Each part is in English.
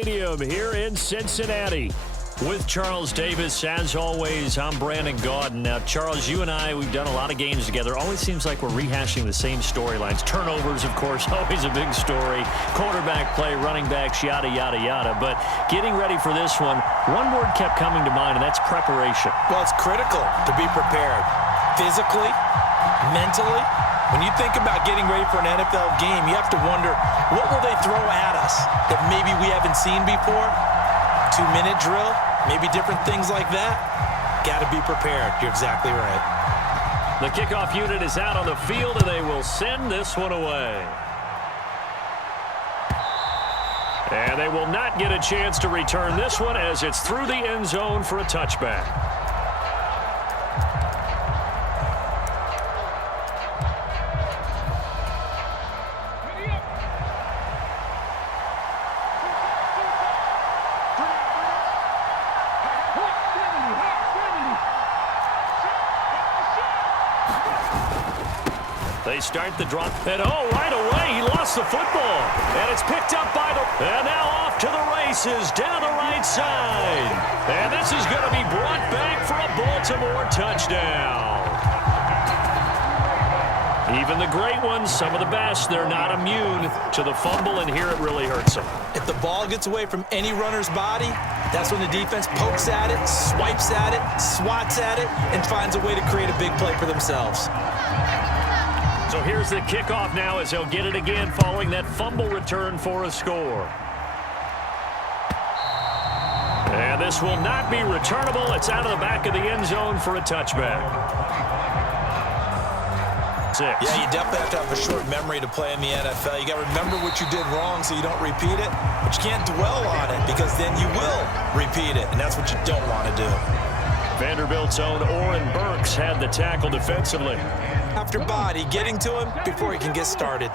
Stadium here in Cincinnati. With Charles Davis, as always, I'm Brandon Gaudin. Now, Charles, you and I, we've done a lot of games together. Always seems like we're rehashing the same storylines. Turnovers, of course, always a big story. Quarterback play, running backs, yada, yada, yada. But getting ready for this one word kept coming to mind, and that's preparation. Well, it's critical to be prepared. Physically, mentally. When you think about getting ready for an NFL game, you have to wonder, what will they throw at us that maybe we haven't seen before? 2-minute drill, maybe different things like that. Got to be prepared. You're exactly right. The kickoff unit is out on the field, and they will send this one away. And they will not get a chance to return this one as it's through the end zone for a touchback. They start the drop, and right away, he lost the football. And it's picked up by and now off to the races down the right side. And this is going to be brought back for a Baltimore touchdown. Even the great ones, some of the best, they're not immune to the fumble, and here it really hurts them. If the ball gets away from any runner's body, that's when the defense pokes at it, swipes at it, swats at it, and finds a way to create a big play for themselves. So here's the kickoff now as they'll get it again following that fumble return for a score. And this will not be returnable. It's out of the back of the end zone for a touchback. 6. Yeah, you definitely have to have a short memory to play in the NFL. You got to remember what you did wrong so you don't repeat it. But you can't dwell on it because then you will repeat it, and that's what you don't want to do. Vanderbilt's own Oren Burks had the tackle defensively. After body, getting to him before he can get started.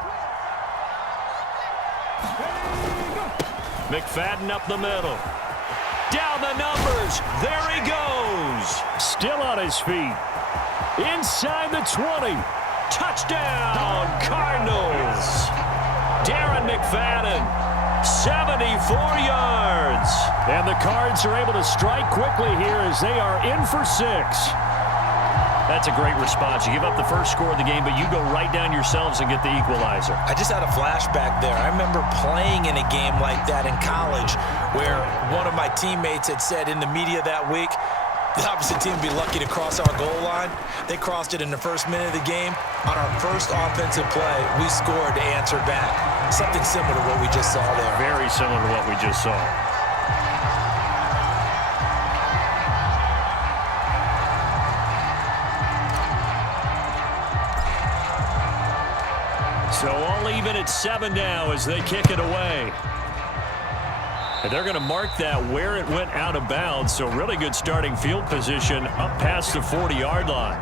McFadden up the middle. Down the numbers. There he goes. Still on his feet. Inside the 20. Touchdown, Cardinals. Darren McFadden, 74 yards. And the Cards are able to strike quickly here as they are in for 6. That's a great response. You give up the first score of the game, but you go right down yourselves and get the equalizer. I just had a flashback there. I remember playing in a game like that in college where one of my teammates had said in the media that week, the opposite team would be lucky to cross our goal line. They crossed it in the first minute of the game. On our first offensive play, we scored to answer back. Something similar to what we just saw there. Very similar to what we just saw. So all even at 7 now as they kick it away. And they're going to mark that where it went out of bounds. So really good starting field position up past the 40-yard line.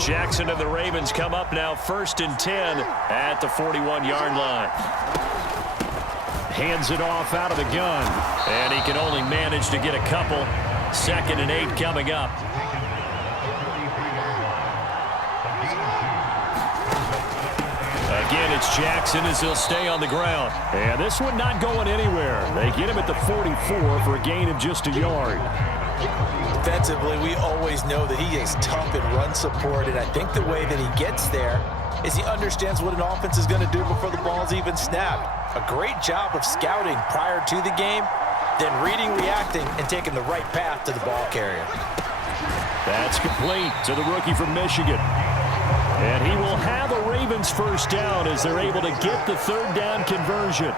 Jackson and the Ravens come up now 1st and 10 at the 41-yard line. Hands it off out of the gun. And he can only manage to get a couple. 2nd and 8 coming up. Again, it's Jackson as he'll stay on the ground. And this one not going anywhere. They get him at the 44 for a gain of just a yard. Defensively, we always know that he is tough in run support, and I think the way that he gets there is he understands what an offense is going to do before the ball's even snapped. A great job of scouting prior to the game, then reading, reacting, and taking the right path to the ball carrier. That's complete to the rookie from Michigan. And he will have a Ravens first down as they're able to get the 3rd down conversion.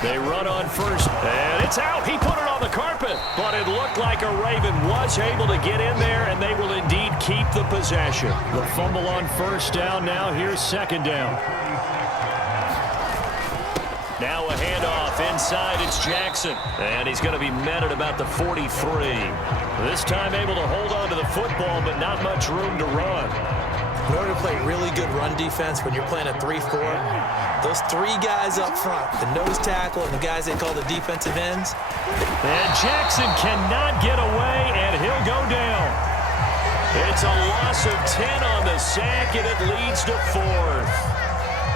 They run on first, and it's out. He put it on the carpet, but it looked like a Raven was able to get in there, and they will indeed keep the possession. The fumble on first down. Now here's 2nd down. Now a handoff inside. It's Jackson, and he's going to be met at about the 43. This time able to hold on to the football, but not much room to run. In order to play really good run defense when you're playing a 3-4, those three guys up front, the nose tackle and the guys they call the defensive ends. And Jackson cannot get away, and he'll go down. It's a loss of 10 on the sack, and it leads to 4th.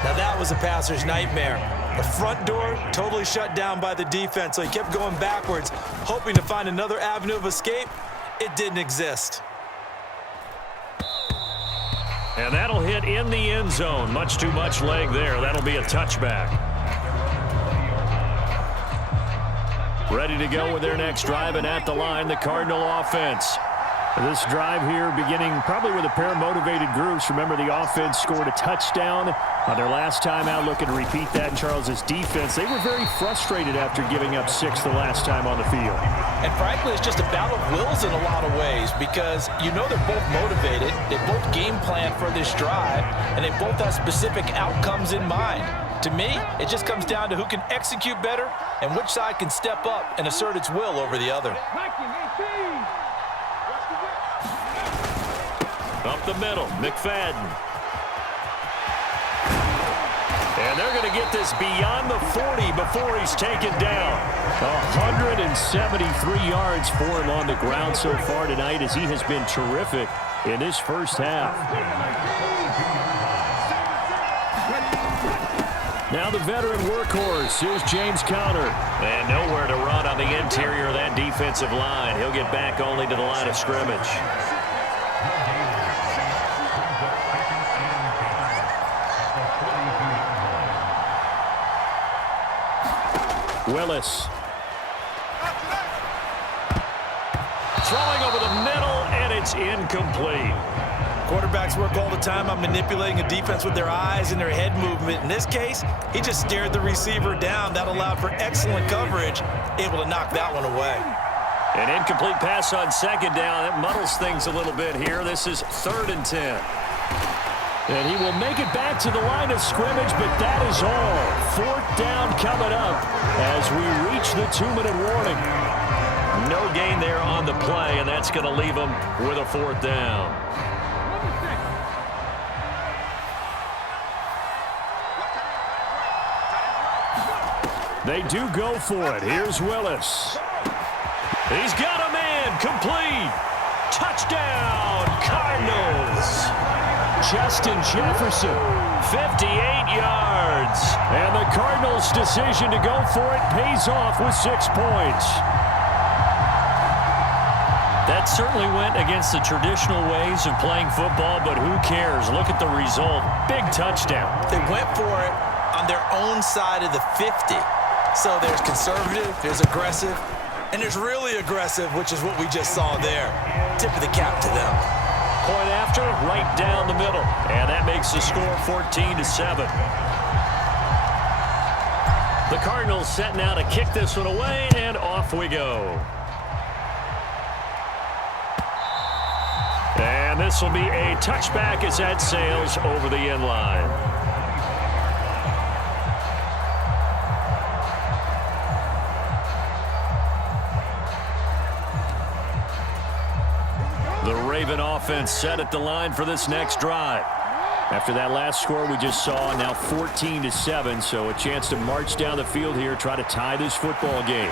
Now that was a passer's nightmare. The front door totally shut down by the defense, so he kept going backwards, hoping to find another avenue of escape. It didn't exist. And that'll hit in the end zone. Much too much leg there. That'll be a touchback. Ready to go with their next drive, and at the line, the Cardinal offense. This drive here beginning probably with a pair of motivated groups. Remember, the offense scored a touchdown on their last time out, looking to repeat that in Charles's defense. They were very frustrated after giving up 6 the last time on the field. And frankly, it's just a battle of wills in a lot of ways because you know they're both motivated, they both game plan for this drive, and they both have specific outcomes in mind. To me, it just comes down to who can execute better and which side can step up and assert its will over the other. Up the middle, McFadden. And they're going to get this beyond the 40 before he's taken down. 173 yards for him on the ground so far tonight, as he has been terrific in this first half. Now the veteran workhorse. Here's James Conner. And nowhere to run on the interior of that defensive line. He'll get back only to the line of scrimmage. Willis. Throwing over the middle, and it's incomplete. Quarterbacks work all the time on manipulating a defense with their eyes and their head movement. In this case, he just stared the receiver down. That allowed for excellent coverage, able to knock that one away. An incomplete pass on second down. That muddles things a little bit here. This is 3rd and 10. And he will make it back to the line of scrimmage, but that is all. 4th down coming up as we reach the 2-minute warning. No gain there on the play, and that's going to leave him with a 4th down. They do go for it. Here's Willis. He's got a man. Complete. Touchdown, Cardinals. Justin Jefferson, 58 yards. And the Cardinals' decision to go for it pays off with 6 points. That certainly went against the traditional ways of playing football, but who cares? Look at the result. Big touchdown. They went for it on their own side of the 50. So there's conservative, there's aggressive, and there's really aggressive, which is what we just saw there. Tip of the cap to them. Point after, right down the middle. And that makes the score 14-7. The Cardinals set now to kick this one away, and off we go. And this will be a touchback as that sails over the end line. The Raven offense set at the line for this next drive. After that last score we just saw, now 14-7, so a chance to march down the field here, try to tie this football game.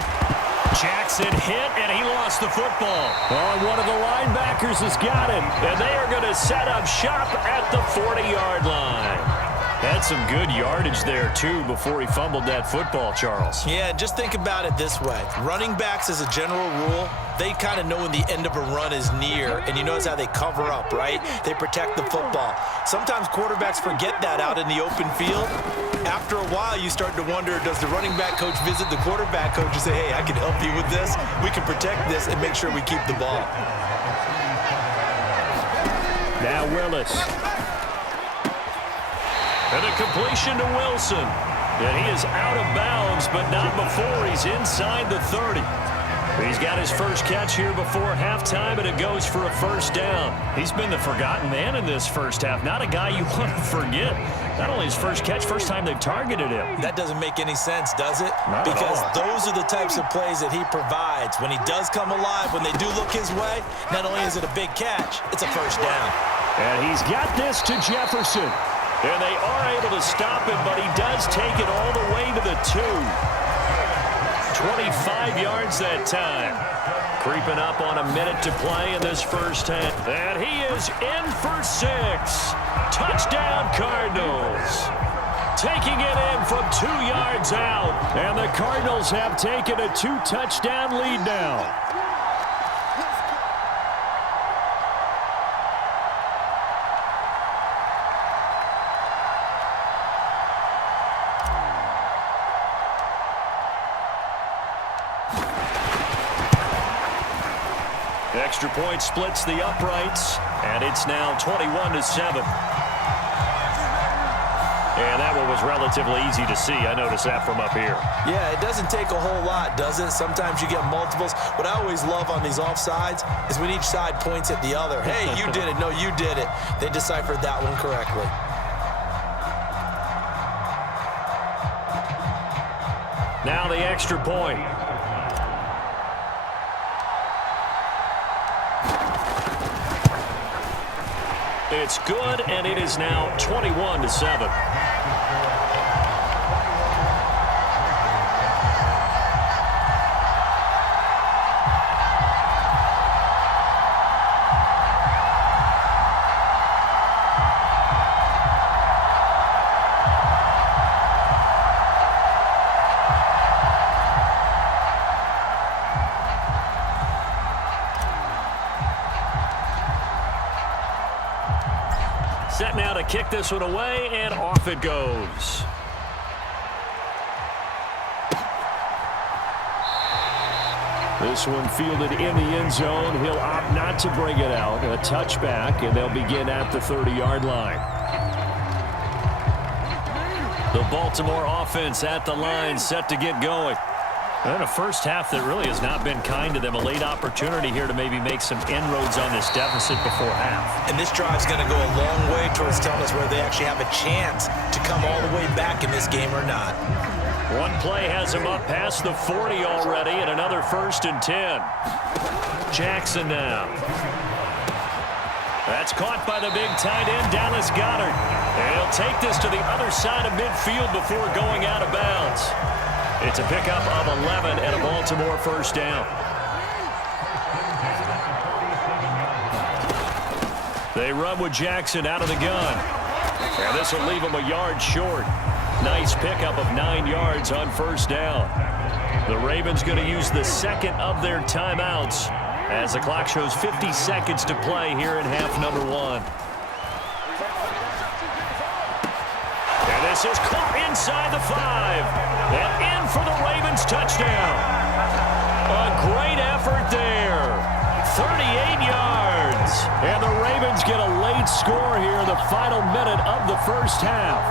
Jackson hit, and he lost the football. Oh, and one of the linebackers has got it, and they are going to set up shop at the 40-yard line. Had some good yardage there, too, before he fumbled that football, Charles. Yeah, just think about it this way. Running backs, as a general rule, they kind of know when the end of a run is near, and you notice how they cover up, right? They protect the football. Sometimes quarterbacks forget that out in the open field. After a while, you start to wonder, does the running back coach visit the quarterback coach and say, hey, I can help you with this. We can protect this and make sure we keep the ball. Now Willis. And a completion to Wilson. And he is out of bounds, but not before he's inside the 30. He's got his first catch here before halftime, and it goes for a first down. He's been the forgotten man in this first half. Not a guy you want to forget. Not only his first catch, first time they've targeted him. That doesn't make any sense, does it? Not because at all. Those are the types of plays that he provides. When he does come alive, when they do look his way, not only is it a big catch, it's a first down. And he's got this to Jefferson. And they are able to stop him, but he does take it all the way to the 2. 25 yards that time. Creeping up on a minute to play in this first half. And he is in for 6. Touchdown, Cardinals. Taking it in from 2 yards out. And the Cardinals have taken a 2-touchdown lead now. Extra point splits the uprights, and it's now 21-7. And that one was relatively easy to see. I noticed that from up here. Yeah, it doesn't take a whole lot, does it? Sometimes you get multiples. What I always love on these offsides is when each side points at the other. Hey, you did it. No, you did it. They deciphered that one correctly. Now the extra point. It's good, and it is now 21-7. Set now to kick this one away, and off it goes. This one fielded in the end zone. He'll opt not to bring it out. A touchback, and they'll begin at the 30-yard line. The Baltimore offense at the line, set to get going. And a first half that really has not been kind to them. A late opportunity here to maybe make some inroads on this deficit before half. And this drive's going to go a long way towards telling us whether they actually have a chance to come all the way back in this game or not. One play has him up past the 40 already, and another 1st and 10. Jackson now. That's caught by the big tight end, Dallas Goedert. And he'll take this to the other side of midfield before going out of bounds. It's a pickup of 11 and a Baltimore first down. They run with Jackson out of the gun. And this will leave him a yard short. Nice pickup of 9 yards on first down. The Ravens going to use the second of their timeouts as the clock shows 50 seconds to play here in half number 1. And this is caught inside the 5. And in for the Ravens touchdown. A great effort there. 38 yards. And the Ravens get a late score here in the final minute of the first half.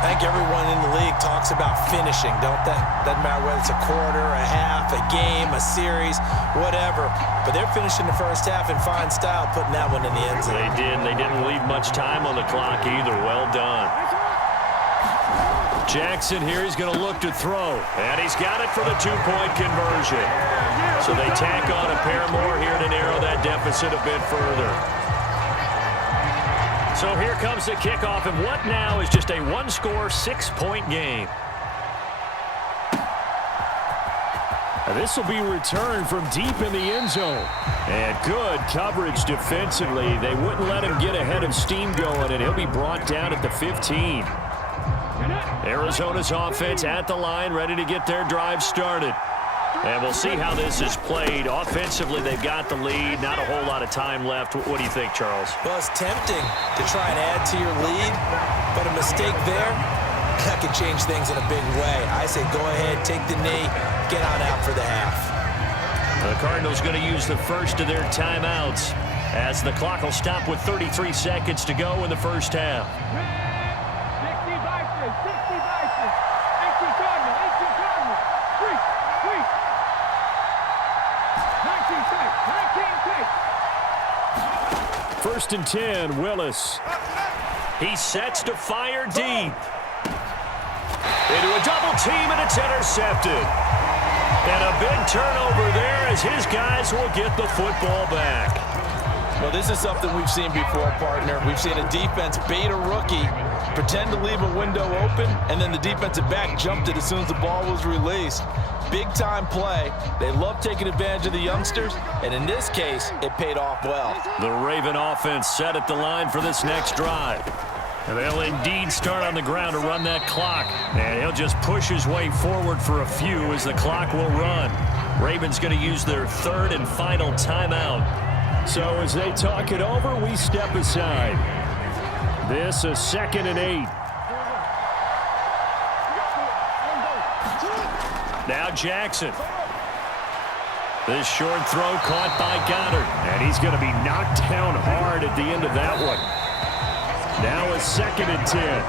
I think everyone in the league talks about finishing, don't they? Doesn't matter whether it's a quarter, a half, a game, a series, whatever. But they're finishing the first half in fine style, putting that one in the end zone. They did. They didn't leave much time on the clock either. Well done. Jackson here, he's going to look to throw. And he's got it for the 2-point conversion. So they tack on a pair more here to narrow that deficit a bit further. So here comes the kickoff, and what now is just a one-score, 6-point game. And this will be returned from deep in the end zone. And good coverage defensively. They wouldn't let him get ahead of steam going, and he'll be brought down at the 15. Arizona's offense at the line, ready to get their drive started. And we'll see how this is played. Offensively, they've got the lead. Not a whole lot of time left. What do you think, Charles? Well, it's tempting to try and add to your lead, but a mistake there, that could change things in a big way. I say go ahead, take the knee, get on out for the half. The Cardinals going to use the first of their timeouts as the clock will stop with 33 seconds to go in the first half. First and 10, Willis. He sets to fire deep. Into a double team, and it's intercepted. And a big turnover there as his guys will get the football back. Well, this is something we've seen before, partner. We've seen a defense bait a rookie, pretend to leave a window open, and then the defensive back jumped it as soon as the ball was released. Big-time play. They love taking advantage of the youngsters, and in this case, it paid off well. The Raven offense set at the line for this next drive. And they'll indeed start on the ground to run that clock. And he'll just push his way forward for a few as the clock will run. Ravens going to use their third and final timeout. So as they talk it over, we step aside. This is 2nd and 8. Now Jackson. This short throw caught by Goddard. And he's going to be knocked down hard at the end of that one. Now a 2nd and 10.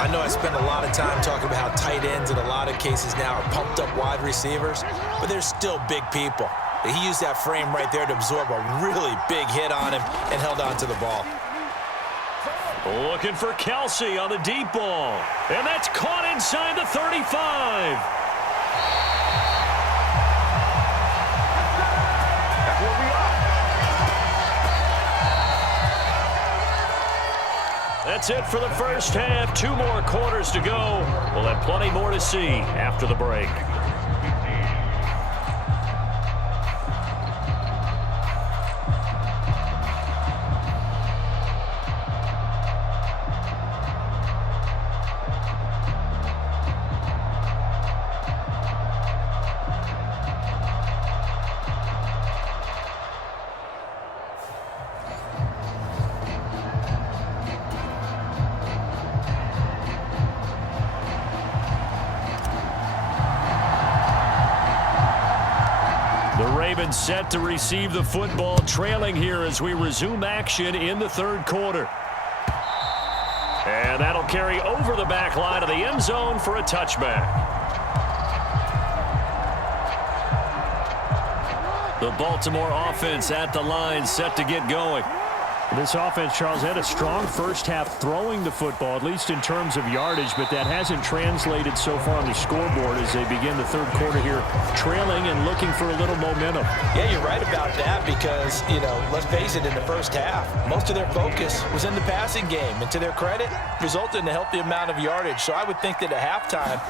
I know I spend a lot of time talking about how tight ends in a lot of cases now are pumped up wide receivers, but they're still big people. He used that frame right there to absorb a really big hit on him and held on to the ball. Looking for Kelsey on the deep ball. And that's caught inside the 35. That's it for the first half. 2 more quarters to go. We'll have plenty more to see after the break. Set to receive the football, trailing here as we resume action in the 3rd quarter. And that'll carry over the back line of the end zone for a touchback. The Baltimore offense at the line, set to get going. This offense, Charles, had a strong first half throwing the football, at least in terms of yardage, but that hasn't translated so far on the scoreboard as they begin the 3rd quarter here, trailing and looking for a little momentum. Yeah, you're right about that because, let's face it, in the first half, most of their focus was in the passing game, and to their credit, resulted in a healthy amount of yardage. So I would think that at halftime,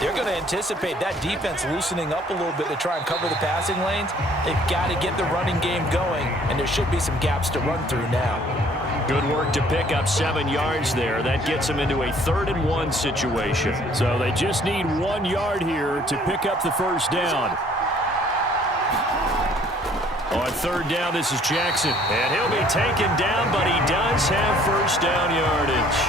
they're going to anticipate that defense loosening up a little bit to try and cover the passing lanes. They've got to get the running game going, and there should be some gaps to run through now. Good work to pick up 7 yards there. That gets them into a 3rd and 1 situation. So they just need 1 yard here to pick up the first down. On 3rd down, this is Jackson. And he'll be taken down, but he does have first down yardage.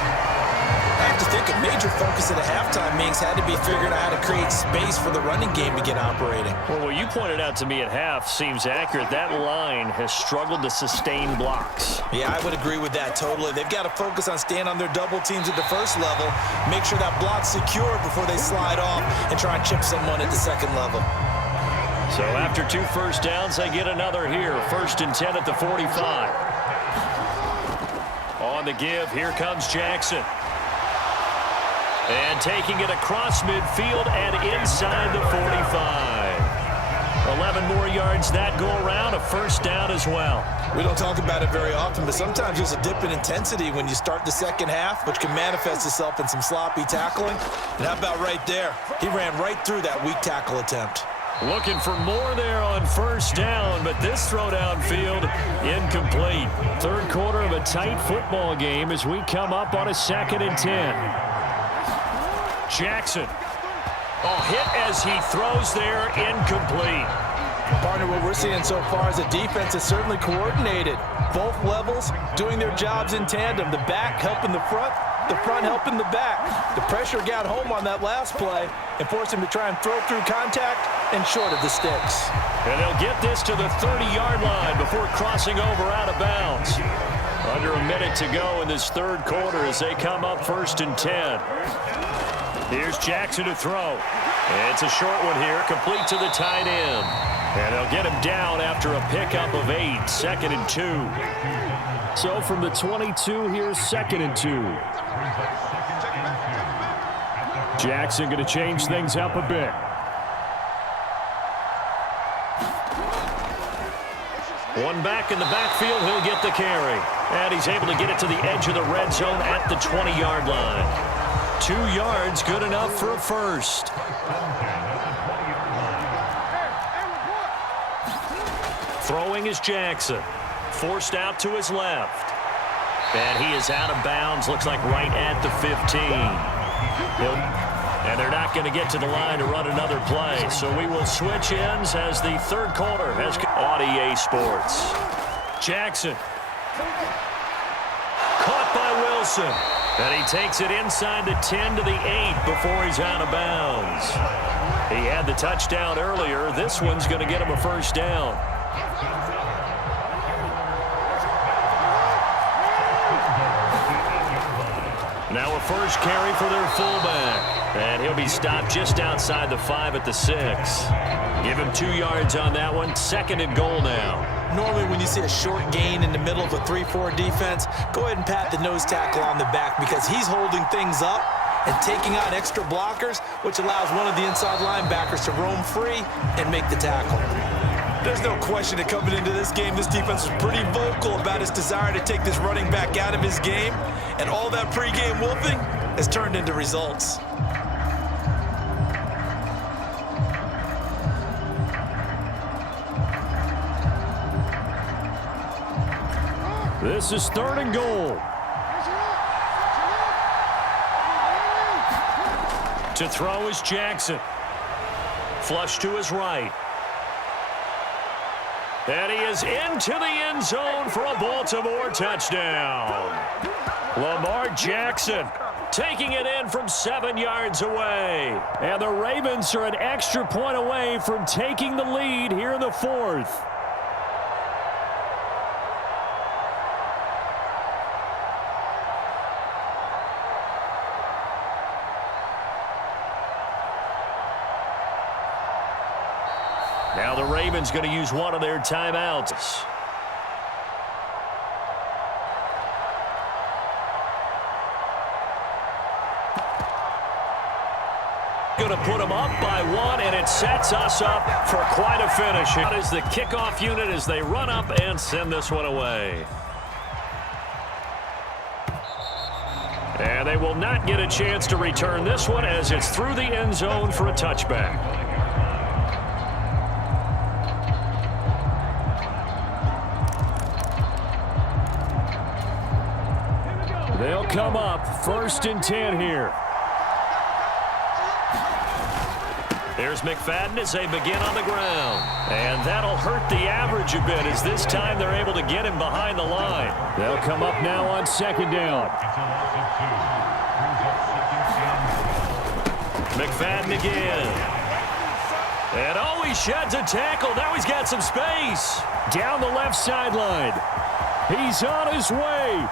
I have to think a major focus at the halftime meetings had to be figuring out how to create space for the running game to get operating. Well, what you pointed out to me at half seems accurate. That line has struggled to sustain blocks. Yeah, I would agree with that totally. They've got to focus on staying on their double teams at the first level, make sure that block's secure before they slide off and try and chip someone at the 2nd level. So after 2 first downs, they get another here. 1st and 10 at the 45. On the give, here comes Jackson. And taking it across midfield and inside the 45. 11 more yards that go around, a first down as well. We don't talk about it very often, but sometimes there's a dip in intensity when you start the 2nd half, which can manifest itself in some sloppy tackling. And how about right there? He ran right through that weak tackle attempt. Looking for more there on first down, but this throw downfield incomplete. 3rd quarter of a tight football game as we come up on a 2nd and 10. Jackson. Hit as he throws there, incomplete. Partner, what we're seeing so far is the defense is certainly coordinated. Both levels doing their jobs in tandem. The back helping the front helping the back. The pressure got home on that last play and forced him to try and throw through contact and short of the sticks. And they'll get this to the 30-yard line before crossing over out of bounds. Under a minute to go in this 3rd quarter as they come up 1st and 10. Here's Jackson to throw. It's a short one here, complete to the tight end. And they'll get him down after a pickup of 8, 2nd and 2. So from the 22, here's 2nd and 2. Jackson going to change things up a bit. One back in the backfield, he'll get the carry. And he's able to get it to the edge of the red zone at the 20-yard line. 2 yards, good enough for a first. Throwing is Jackson. Forced out to his left. And he is out of bounds, looks like right at the 15. And they're not going to get to the line to run another play. So we will switch ends as the third quarter has on EA Sports. Jackson. Caught by Wilson. And he takes it inside the 10 to the 8 before he's out of bounds. He had the touchdown earlier. This one's going to get him a first down. Now a first carry for their fullback. And he'll be stopped just outside the 5 at the 6. Give him 2 yards on that one. 2nd and goal now. Normally when you see a short gain in the middle of a 3-4 defense, go ahead and pat the nose tackle on the back because he's holding things up and taking out extra blockers, which allows one of the inside linebackers to roam free and make the tackle. There's no question that coming into this game, this defense was pretty vocal about its desire to take this running back out of his game, and all that pregame wolfing has turned into results. This is 3rd and goal. To throw is Jackson. Flush to his right. And he is into the end zone for a Baltimore touchdown. Lamar Jackson taking it in from 7 yards away. And the Ravens are an extra point away from taking the lead here in the 4th. Now the Ravens going to use one of their timeouts. Going to put them up by 1, and it sets us up for quite a finish. That is the kickoff unit as they run up and send this one away. And they will not get a chance to return this one as it's through the end zone for a touchback. They'll come up 1st and 10 here. There's McFadden as they begin on the ground. And that'll hurt the average a bit as this time they're able to get him behind the line. They'll come up now on 2nd down. McFadden again. And oh, he sheds a tackle. Now he's got some space. Down the left sideline. He's on his way.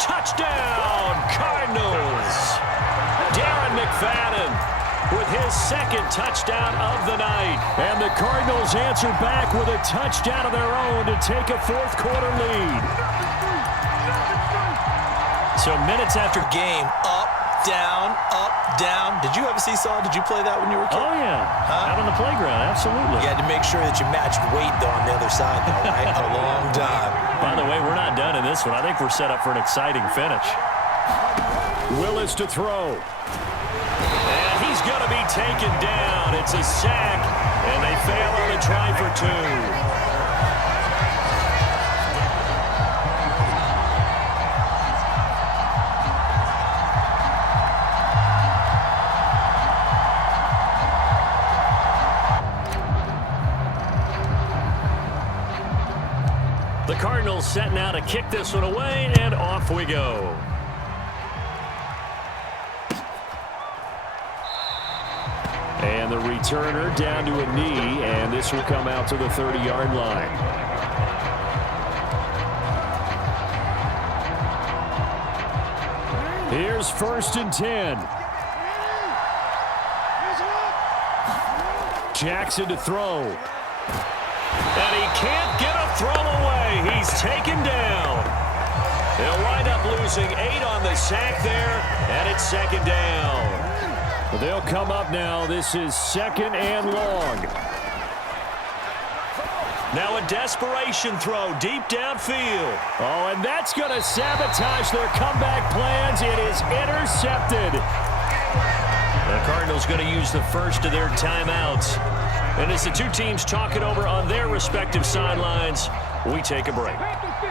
Touchdown, Cardinals. Darren McFadden with his 2nd touchdown of the night. And the Cardinals answer back with a touchdown of their own to take a 4th quarter lead. So minutes after game, up, down, up, down. Did you have a seesaw? Did you play that when you were a kid? Oh, yeah. Out on the playground, absolutely. You had to make sure that you matched weight, though, on the other side, though, right? A long time. By the way, we're not done in this one. I think we're set up for an exciting finish. Willis to throw. And he's going to be taken down. It's a sack, and they fail on the try for 2. The Cardinals set now to kick this one away, and off we go. And the returner down to a knee, and this will come out to the 30-yard line. Here's 1st and 10. Jackson to throw. And he can't get a throw away. He's taken down. They'll wind up losing 8 on the sack there, and it's 2nd down. They'll come up now. This is 2nd and long. Now a desperation throw deep downfield. Oh, and that's going to sabotage their comeback plans. It is intercepted. The Cardinals going to use the first of their timeouts. And as the two teams talk it over on their respective sidelines, we take a break.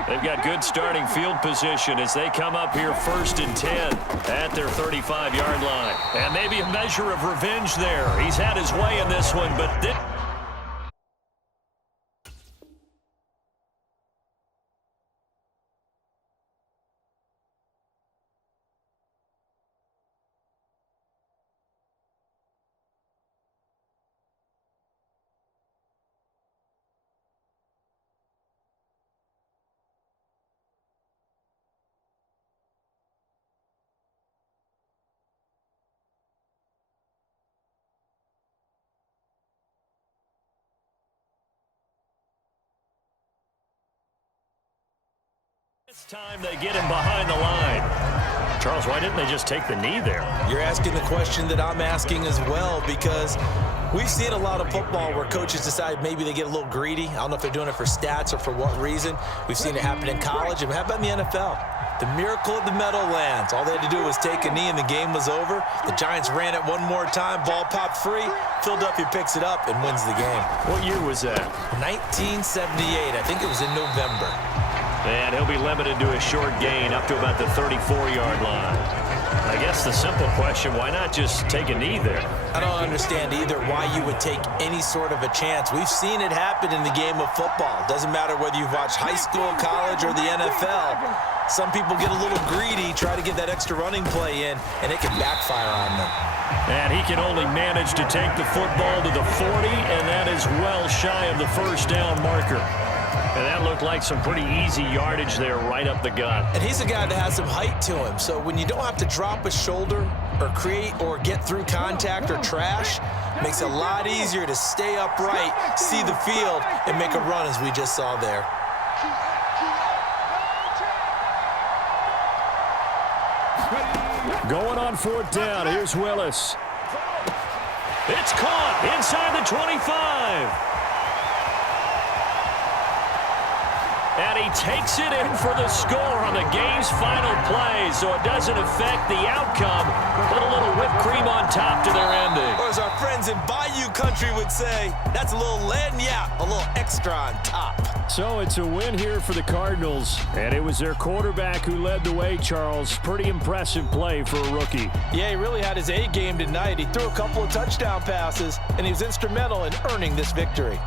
They've got good starting field position as they come up here 1st and 10 at their 35-yard line. And maybe a measure of revenge there. He's had his way in this one, but this... This time they get him behind the line. Charles, why didn't they just take the knee there? You're asking the question that I'm asking as well, because we've seen a lot of football where coaches decide maybe they get a little greedy. I don't know if they're doing it for stats or for what reason. We've seen it happen in college. And how about in the NFL? The miracle of the Meadowlands. All they had to do was take a knee and the game was over. The Giants ran it one more time. Ball popped free. Philadelphia picks it up and wins the game. What year was that? 1978. I think it was in November. And he'll be limited to a short gain up to about the 34-yard line. I guess the simple question, why not just take a knee there? I don't understand either why you would take any sort of a chance. We've seen it happen in the game of football. It doesn't matter whether you've watched high school, college, or the NFL. Some people get a little greedy, try to get that extra running play in, and it can backfire on them. And he can only manage to take the football to the 40, and that is well shy of the first down marker. And that looked like some pretty easy yardage there right up the gut. And he's a guy that has some height to him. So when you don't have to drop a shoulder or create or get through contact or trash, makes it a lot easier to stay upright, see the field, and make a run as we just saw there. Going on 4th down. Here's Willis. It's caught inside the 25. And he takes it in for the score on the game's final play, so it doesn't affect the outcome. Put a little whipped cream on top to their ending. Or as our friends in Bayou Country would say, that's a little lagniappe, a little extra on top. So it's a win here for the Cardinals, and it was their quarterback who led the way, Charles. Pretty impressive play for a rookie. Yeah, he really had his A game tonight. He threw a couple of touchdown passes, and he was instrumental in earning this victory.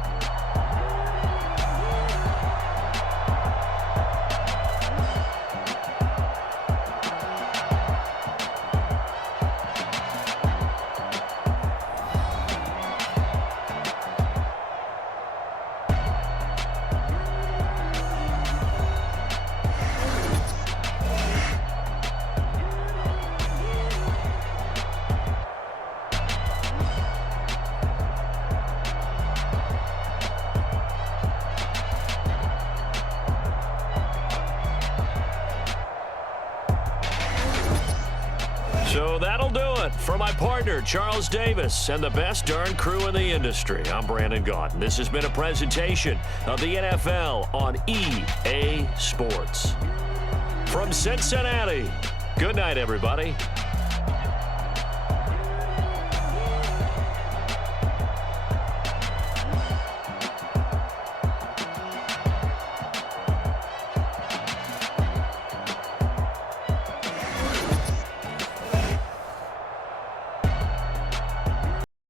So that'll do it for my partner, Charles Davis, and the best darn crew in the industry. I'm Brandon Gaunt. This has been a presentation of the NFL on EA Sports. From Cincinnati, good night, everybody.